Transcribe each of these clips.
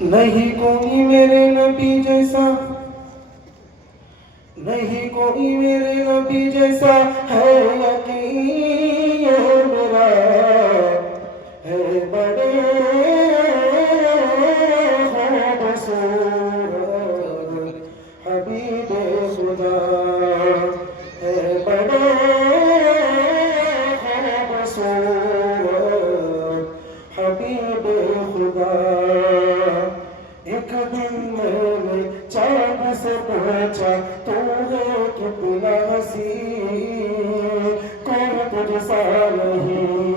نہیں کوئی میرے نبی جیسا، نہیں کوئی میرے نبی جیسا ہے یقین یہ میرا ہے بڑے خوبصورت حبیب خدا ہے بڑے خوبصورت حبیب خدا۔ ایک دن میں نے چاند سے پوچھا تو ہے کتنا حسین، کوئی تجھ سا نہیں،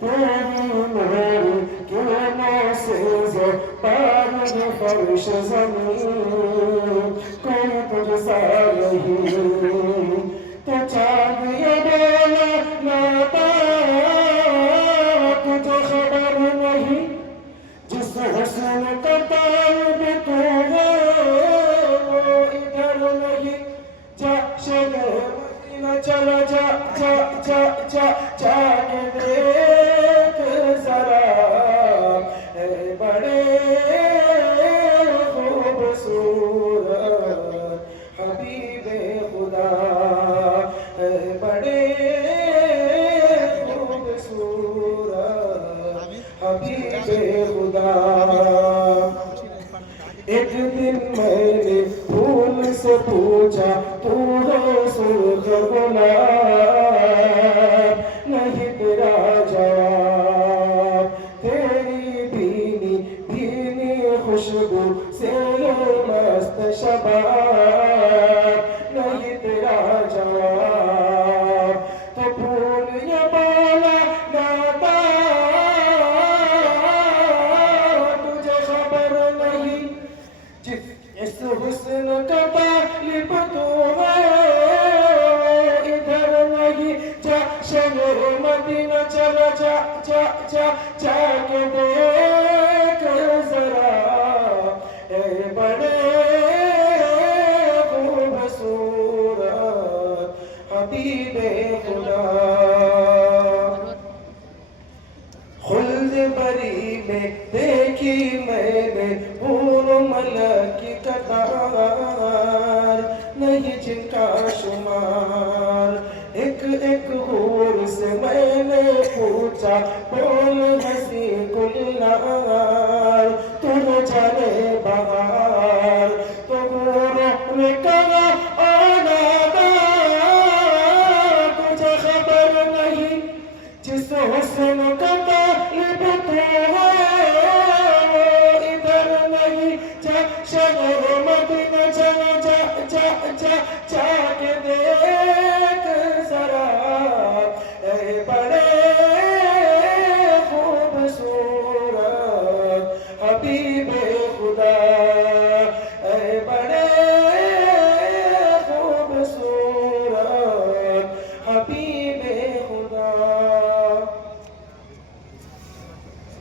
تیری میری کرنوں سے پار فرش زمین، کوئی تجھ سا نہیں۔ تو چاند یہ بولا لاتا تجھے خبر نہیں، جس حسن کا طالب تو ہے وہ ادھر نہیں۔ جا شہر مدینہ چلا، جا جا جا جا جا کے دیکھ ذرا، ہے بڑے خوبصورت حبیب خدا، ہے بڑے خوبصورت حبیب خدا۔ ایک دن میں نے پھول سے پوچھا تو ہے سرخ گلاب، نہیں تیرا جواب، تیری بھینی بھینی خوشبو سے مست شباب، نہیں تیرا جواب۔ تو پھول یہ بولا لاتا تجھے خبر نہیں، اس حسن کا طالب تو ہے ادھر نہیں۔ جا شہر مدینہ چلا، جا جا جا جا کے دیکھ ذرا، اے بڑے خوبصورت حبیب خدا۔ خلد بری میں دیکھی میں نے حور ملک کی قطار، نہیں جن کا شمار۔ ایک ایک حور سے میں نے پوچھا بول ہنسی گلنار، تم جانے بہار۔ تو حوروں نے کہا اے نادا تجھے خبر نہیں، جس حسن کا طالب تو ہے وہ ادھر نہیں۔ جا شہر مدینہ چلا، جا جا جا جا کے دیکھ